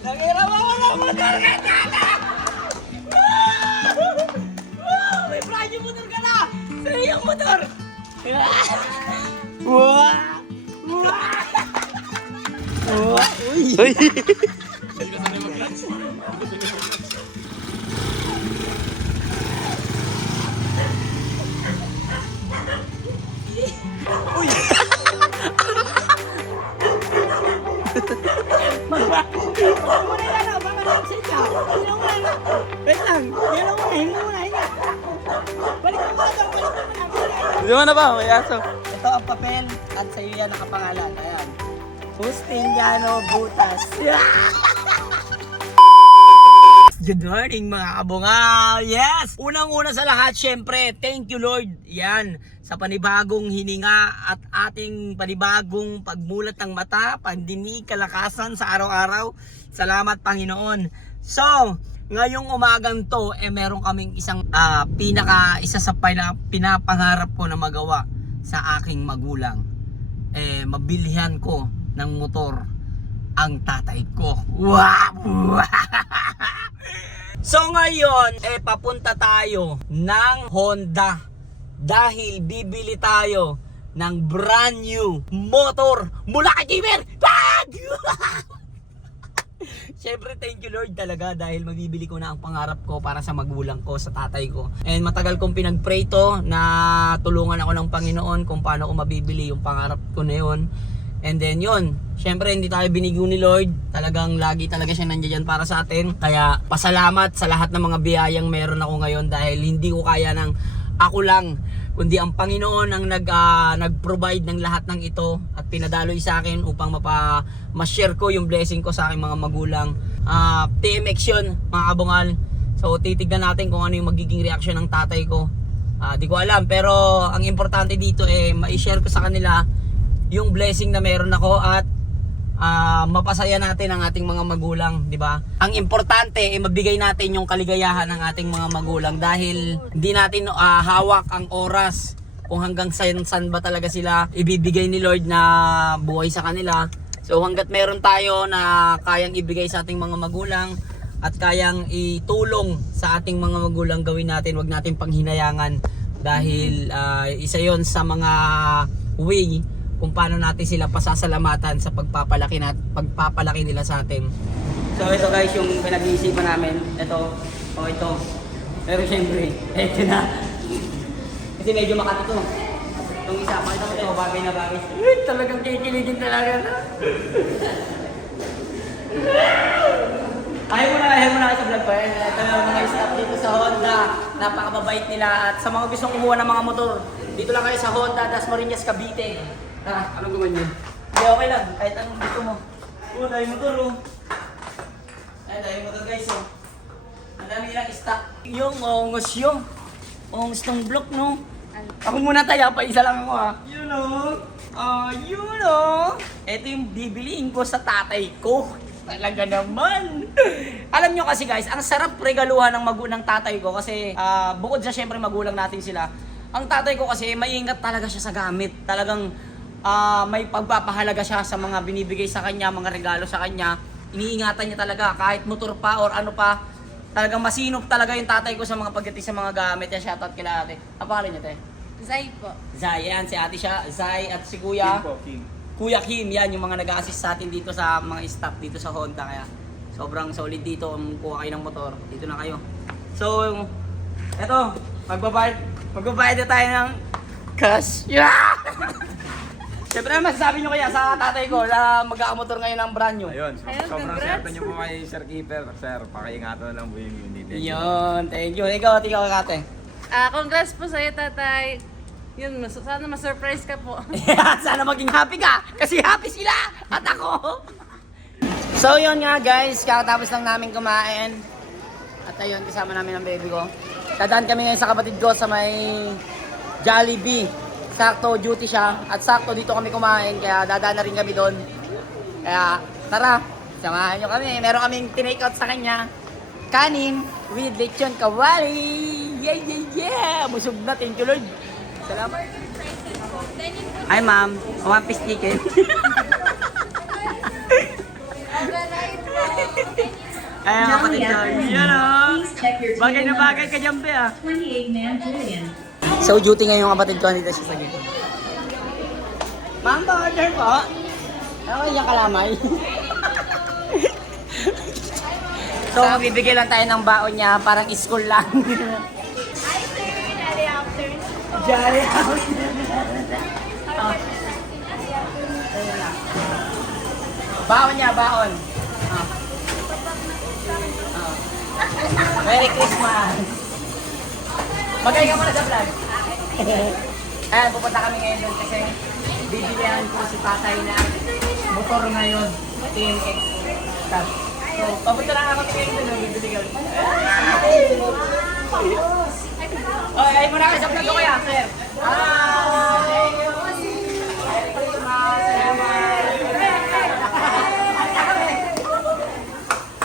Nakirawa ko ng motor ka na! Wow! May brand new motor ka na! Sa'yo yung motor! Wow! Wow! Uy! Uy! Wait lang! Hinga muna! Balik mo muna! Hindi mo na ba? May aso. Ito ang papel at sa iyo yan nakapangalan. Ayan. Justiniano Butas. Good morning mga kabungaw! Yes! Unang-una sa lahat, syempre, thank you Lord. Yan, sa panibagong hininga at ating panibagong pagmulat ng mata, pandinig, kalakasan sa araw-araw. Salamat Panginoon. So, ngayong umagang to, meron kaming isang isa sa pinapangarap ko na magawa sa aking magulang. Mabilhan ko ng motor ang tatay ko. Wow! So ngayon, papunta tayo ng Honda dahil bibili tayo ng brand new motor mula kay Gamer. Siyempre, thank you Lord talaga dahil mabibili ko na ang pangarap ko para sa magulang ko, sa tatay ko. And matagal kong pinag-pray to na tulungan ako ng Panginoon kung paano ko mabibili yung pangarap ko na yun. And then yun, syempre hindi tayo binigo ni Lord. Talagang lagi talaga siya nandiyan para sa atin. Kaya pasalamat sa lahat ng mga biyayang meron ako ngayon dahil hindi ko kaya ng ako lang, kundi ang Panginoon ang nag-provide ng lahat ng ito at pinadaloy sa akin upang ma-share ko yung blessing ko sa aking mga magulang. TMX yun mga kabungal. So titignan natin kung ano yung magiging reaction ng tatay ko. Di ko alam, pero ang importante dito ma-share ko sa kanila yung blessing na meron ako at mapasaya natin ang ating mga magulang, di ba? Ang importante mabigay natin yung kaligayahan ng ating mga magulang dahil hindi natin hawak ang oras kung hanggang saan ba talaga sila ibibigay ni Lord na buhay sa kanila. So hanggat meron tayo na kayang ibigay sa ating mga magulang at kayang itulong sa ating mga magulang, gawin natin, wag natin panghinayangan dahil isa yon sa mga way kung paano natin sila pasasalamatan sa pagpapalaki nila sa atin. So ito guys yung pinag-iisipan namin. Ito. Pero syempre, ito na. Kasi medyo makati to. Itong isa, pakita mo ito, bagay na bagay. Talagang kikiligin talaga na. Ayaw mo na sa vlog ko. Ito yung mga staff dito sa Honda. Napakababait nila. At sa mga gustong kumuha ng mga motor, dito lang kayo sa Honda, Dasmariñas, Cavite. Anong guman yun? Hindi, okay lang. Kahit anong dito mo. Dahil motor dahil motor guys Ang dami nilang stock. Yung ongos ongos ng block no. Ako muna tayo, pa isa lang ako Ito yung bibiliin ko sa tatay ko. Talaga naman. Alam nyo kasi guys, ang sarap regaluhan ng tatay ko kasi bukod sa syempre magulang natin sila. Ang tatay ko kasi maingat talaga siya sa gamit. Talagang may pagpapahalaga siya sa mga binibigay sa kanya, mga regalo sa kanya. Iniingatan niya talaga kahit motor pa or ano pa. Talagang masinop talaga yung tatay ko sa mga pagdating sa mga gamit. Yan, shoutout kila ate. Ang pangalan niya, te? Zay po. Zay, yan. Si ate siya. Zay at si kuya. Kim. Kuya Kim, yan yung mga nag-a-assist sa atin dito sa mga staff dito sa Honda. Kaya sobrang solid dito. Kung kuha kayo ng motor, dito na kayo. So, eto. Magbabayad na tayo ng cash. Yeah! Siyempre, masasabi nyo kaya sa tatay ko na mag-aamotor ngayon ng brand new. Ayun, sobrang congrats. swerte niyo po kay Sir Keeper. Sir, pakiingatan na lang po yung unit. Yun, thank you. Ikaw, kate. Congrats po sa'yo, tatay. Yun, sana ma-surprise ka po. Sana maging happy ka, kasi happy sila at ako. So yun nga guys, kakatapos lang namin kumain. At ayun, kasama namin ang baby ko. Dadaan kami ngayon sa kapatid ko sa may Jollibee. Sakto, duty siya. At sakto dito kami kumain, kaya dadaan na rin kami doon. Kaya tara, samahan nyo kami. Meron kaming tinake out sa kanya. Kanin with lechon kawali. Yeah! Busog na, thank you Lord. Salamat. Hi ma'am, one piece chicken. Overnight po. Ay, kapatid ko. Yan o. Bagay na bagay ka dyan, pe ah. 28-man Julian. So, duty ngayon yung kapatid ko. Nandito siya sa gito. Ma'am, order po. Ano yung kalamay? So, magbibigay lang tayo ng baon niya. Parang school lang. Hi sir, Jolly After. Jolly out. Baon niya, baon. Ah. Ah. Merry Christmas. Magay ka muna sa vlog. Ayan, pupunta kami ngayon doon kasi bibilihan ko si tatay na motor ngayon. TNX. So, papunta lang ako ngayon doon. Bibili ka. Okay, ay muna kayo sa vlog ko kaya, sir. Thank you. Merry Christmas. Salamat.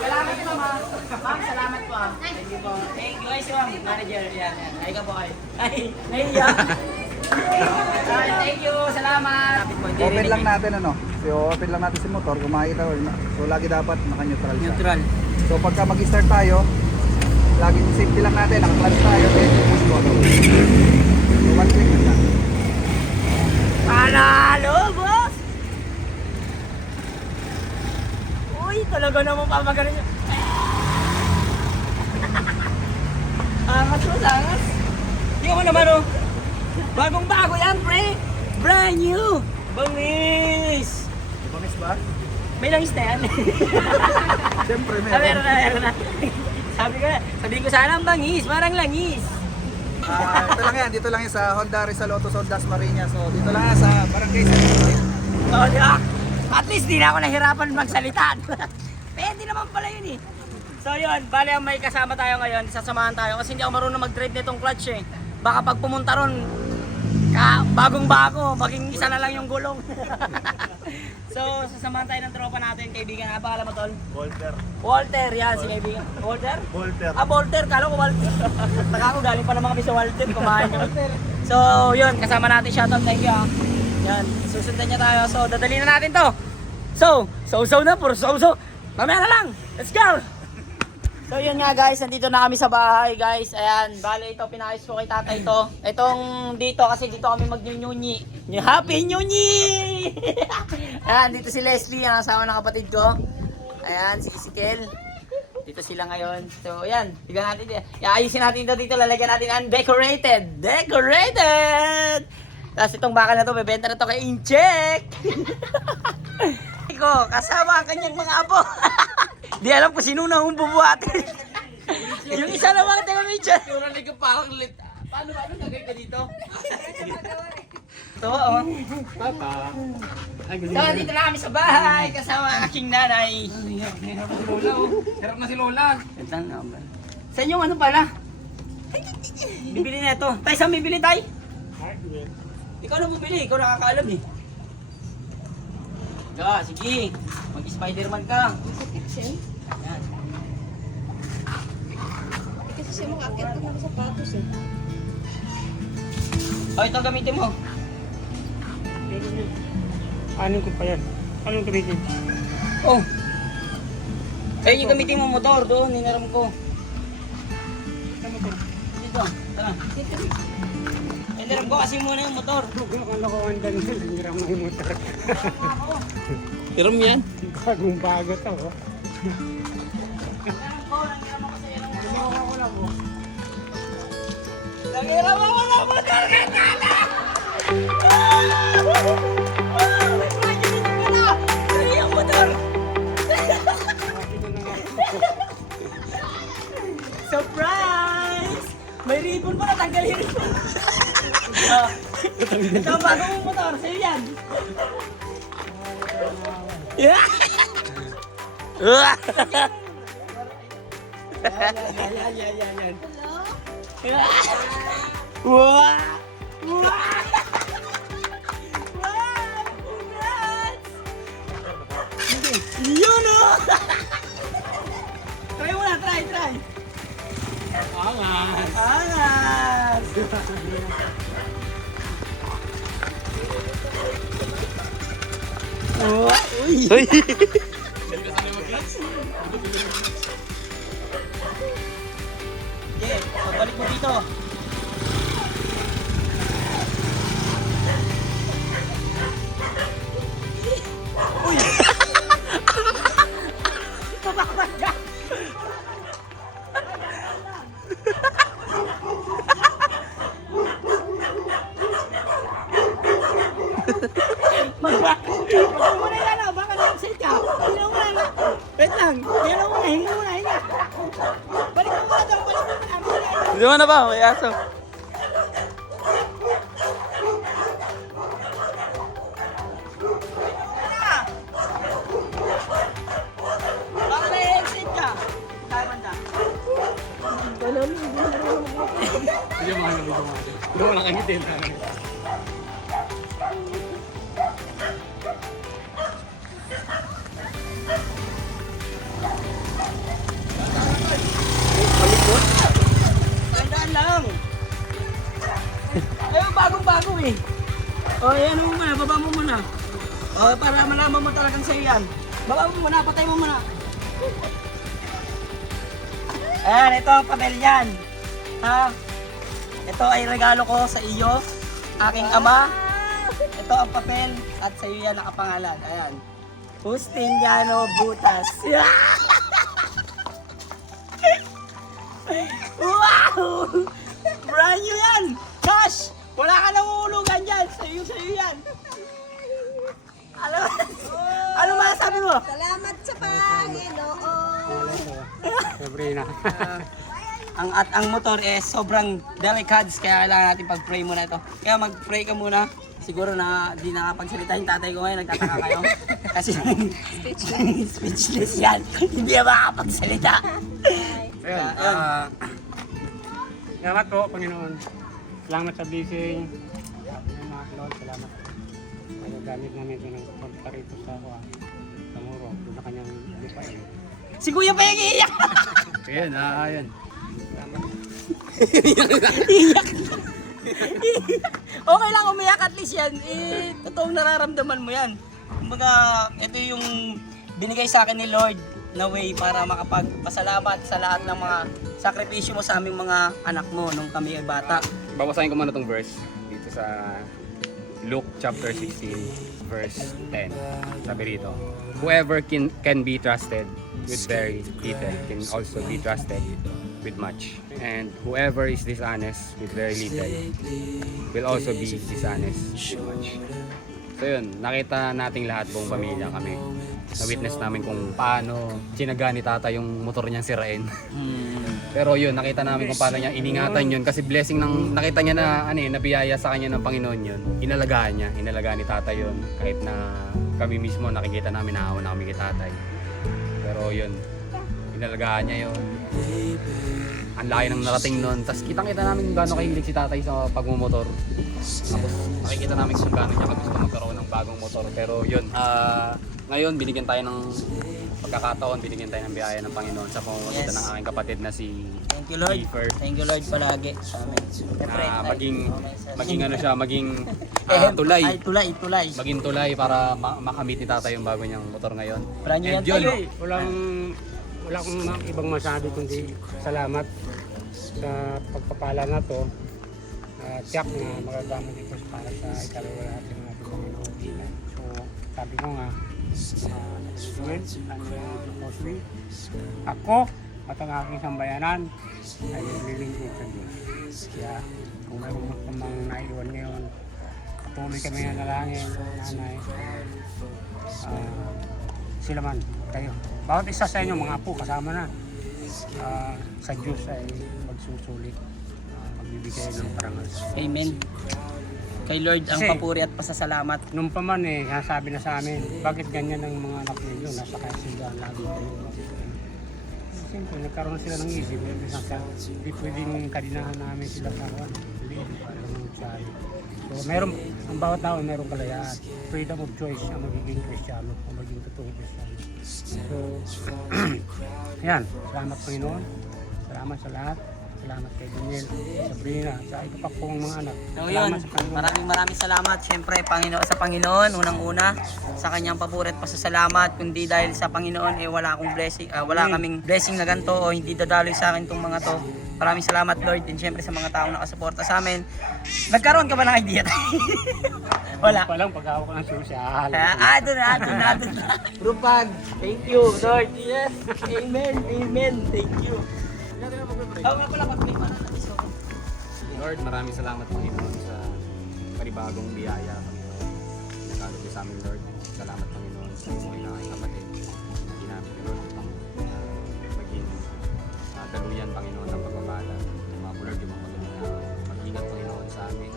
Salamat po, ma'am. Ma'am, salamat po. Thank you po. Thank you. Ay, si ma'am, manager. Yan. Ay ka po kayo. Ay, naiiyak. Thank you. Salamat. Open lang natin ano. So open lang natin si motor kung makikita ko. So lagi dapat naka-neutral siya. Neutral. So pagka mag-start tayo, lagi safety lang natin, naka-clutch tayo, then push button. So one click na siya. Panalo, boss! Uy, talaga naman papagaling niya. Angas mo, angas. Tingnan mo naman, oh. Bagong bago yan, pre. Brand new. Bangis. Bangis ba? May langis na yan. Siyempre Meron na. Sabihin ko sana ang bangis, parang langis. Ito lang yan, dito lang yan sa Honda Rizal Auto Zone Das Marinas. So dito lang yan sa Barangay San Jose. Oh, di ba? At least di na ako nahirapan magsalita. Pwede naman pala yun eh. So yun, bali ang may kasama tayo ngayon, sasamahan tayo kasi hindi ako marunong mag-drive nitong clutch eh. Baka pag pumunta ron, bagong-bago, maging isa na lang yung gulong. So, sasamahan tayo ng tropa natin, kaibigan. Ano pangalan mo, tol? Walter. Walter, yan si kaibigan. Walter? Walter. Ah, Walter, kala ko Walter. Taka ko, galing pa naman kami sa Walter, kumain niya. So, yun, kasama natin siya, tol. Thank you, ah. Yan, susundan niya tayo. So, dadali na natin to. So na, puro so. Mamaya na lang, let's go! So yun nga guys, nandito na kami sa bahay guys. Ayan, bale ito, pinayos ko kay tatay ito. Itong dito kasi dito kami mag-nyunyi. Happy Nyunyi! Ayan, dito si Leslie, ang asawa ng kapatid ko. Ayan, si Isikel. Dito sila ngayon. So ayan, tignan natin. Iayusin natin ito dito, lalagyan natin ang decorated. Decorated! Tapos itong bakal na to, bebenta na to kay Incheck. Kasama ang kanyang mga apo. Di alam kung sino na bubuhatin. Yung isa naman television. Yung naliga pa akong lit. Paano nagay ka dito? Ito, oh. Papa. So, dito na kami sa bahay. Kasama ang aking nanay. Hirap na si Lola, oh. Hirap na si Lola. Ito nga ba? Sa inyo, ano pala? Bibili na ito. Tay, saan bibili, tay? Ikaw na bumili. Ikaw nakakaalam eh. Sige. Mag-Spider-Man ka. Yan. Kasi siya makakit ka ng sapatos eh. Oh, ito gamitin mo. Anong ko pa yan? Anong gamitin? Oh. Ayun yung gamitin mo motor doon, hinaram ko. Dito, tara. Hinaram ko kasi muna yung motor. Ano ko ang dami ng hiram ng motor? Hiram yan? Bagong bago to. Oh. Naghiram ako ng motor! Yung motor! Surprise! May ribbon pa, natanggal yung ribbon. Ito ang bagong motor, sa'yo yan. Yeah! Yan. Wow! Wow! Congrats! Yun o! Try mo na, try! Angas! Uy! mo dito. Uy! Tumakbang ka! Huwag mo na yan, oh. Baka na-upset ka. Hinga mo na. Wait lang. Hinga mo na, hinga mo na, hinga. Balik mo muna doon, balik mo muna. Hindi mo na ba? May aso. Baka na-exit ka. Tayo banda. Hindi mo ano, hindi mo lang kangitin. Tandaan lang. Ayun, bagong-bago eh. O, ayan mo muna, baba mo muna. O, para malaman mo talagang sa'yo yan. Baba mo muna, patay mo muna. Ayan, ito ang papel niyan. Ha? Ito ay regalo ko sa iyo, aking ama. Ito ang papel at sa iyo yan nakapangalan. Ayan. Justiniano Butas. Wow! Brand new yan! Cash! Wala ka nang uhulugan dyan! Sa'yo yan! Ano masasabi mo? Salamat sa Panginoon. Sabrina. Ang motor is sobrang delicate kaya kailangan natin pag-pray muna ito. Kaya mag-pray ka muna. Siguro na di nakapagsalita yung tatay ko ngayon, nagtataka kayo. Kasi speechless yan. Hindi na makakapagsalita. Ayun. Salamat po, Panginoon. Salamat sa blessing. Mga Lord, salamat. Magagamit namin ito ng pagparito sa Kamuro. Doon na kanyang lupain. Si Kuya pa yung iiyak. Ayun, ayun. Okay lang umiyak, at least yan. Totoong nararamdaman mo yan. Kumbaga, ito yung binigay sa akin ni Lord na way para makapagpasalamat sa lahat ng mga sakripisyo mo sa aming mga anak mo nung kami ay bata. Babasahin ko muna itong verse dito sa Luke chapter 16 verse 10. Sabi rito, whoever can be trusted with very little can also be trusted with much. And whoever is dishonest with very little will also be dishonest with much. So yun, nakita nating lahat buong pamilya kami. Na-witness namin kung paano sinaga ni tata yung motor niyang sirain. Pero yun, nakita namin kung paano niya iningatan yun kasi blessing ng nakita niya na nabiyaya sa kanya ng Panginoon yun. Inalagaan niya, inalagaan ni tata yun. Kahit na kami mismo nakikita namin naawa na kami kay tatay. Pero yun, inalagaan niya yun. Ang laki ng narating nun. Tapos kitang-kita namin kung gaano kahilig si tatay sa pagmumotor. Tapos nakikita namin kung gaano niya gusto magkaroon ng bagong motor. Pero yun, ngayon binigyan tayo ng pagkakataon, binigyan tayo ng biyaya ng Panginoon sa pamamagitan ng aking kapatid na si Thank you Lord. Kiefer. Thank you Lord palagi sa amin. Maging ano siya, maging tulay. Ay, tulay. Maging tulay para makamit ni tatay yung bago niyang motor ngayon. Brand new yan And yun, tayo eh. Wala akong ibang masabi kundi salamat sa pagpapala na to. Tiyak na magagamit ito para sa ikalawala natin ng ating Panginoon. So, sabi ko nga, ako at ang aking sambayanan ay naglilingkod sa Diyos. Kaya kung mayroon mo pang naiwan ngayon, patuloy kami na nalangin, nanay, sila man, kayo. Bawat isa sa inyo, mga apo, kasama na. Sa Diyos ay magsusulit, magbibigay ng parangal. Amen. Kay Lord ang Kasi, papuri at pasasalamat. Nung pa man sabi na sa amin, bakit ganyan ang mga anak ninyo, nasa kasindahan lagi kayo. Siyempre, nagkaroon sila ng isip, hindi pwedeng kadinahan namin sila sa so, meron, ang bawat tao meron kalayaan. Freedom of choice ang magiging Kristiyano, ang magiging totoong Kristiyano. So, yan, salamat Panginoon, salamat sa lahat. Salamat kay Daniel, Sabrina, sa iba pa pong mga anak. So yun, maraming salamat siyempre sa Panginoon, unang-una sa kanyang papuri at pasasalamat. Kundi dahil sa Panginoon wala akong blessing, wala kaming blessing na ganito o hindi dadaloy sa akin tong mga to. Maraming salamat Lord din syempre sa mga taong nakasuporta sa amin. Nagkaroon ka ba ng idea? Wala. Palang pag-hawak ko ng social. Doon na. Rupag, thank you Lord. Yes. Amen. Thank you. Nga pala pag may mananatiso. Lord, maraming salamat Panginoon sa panibagong biyaya, Panginoon. Nagkalog niyo sa amin, Lord. Salamat, Panginoon, sa mga aking kapatid. Hindi namin, Lord, upang maging daluyan, Panginoon, ng pagbabala. Mga Lord, yung mga mag-ingat, Panginoon, sa amin,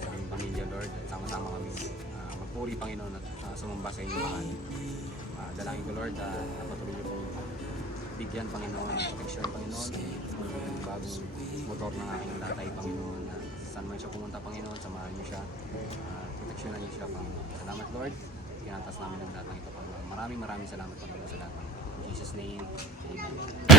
sa aming pamilya, Lord, at sama-sama kami. Magpuri, Panginoon, at sumamba sa inyong pangalan. Dalangin ko, Lord, na patuloy niyo pong bigyan, Panginoon, protection, Panginoon, yung bagong motor ng aking tatay, Panginoon. Saan man siya pumunta, Panginoon, samahan niyo siya, proteksyonan niyo siya, Panginoon. Salamat, Lord. Tinatas namin ang lahat ng ito, Panginoon. Maraming salamat, Panginoon, sa lahat. In Jesus' name, Amen.